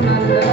jornada da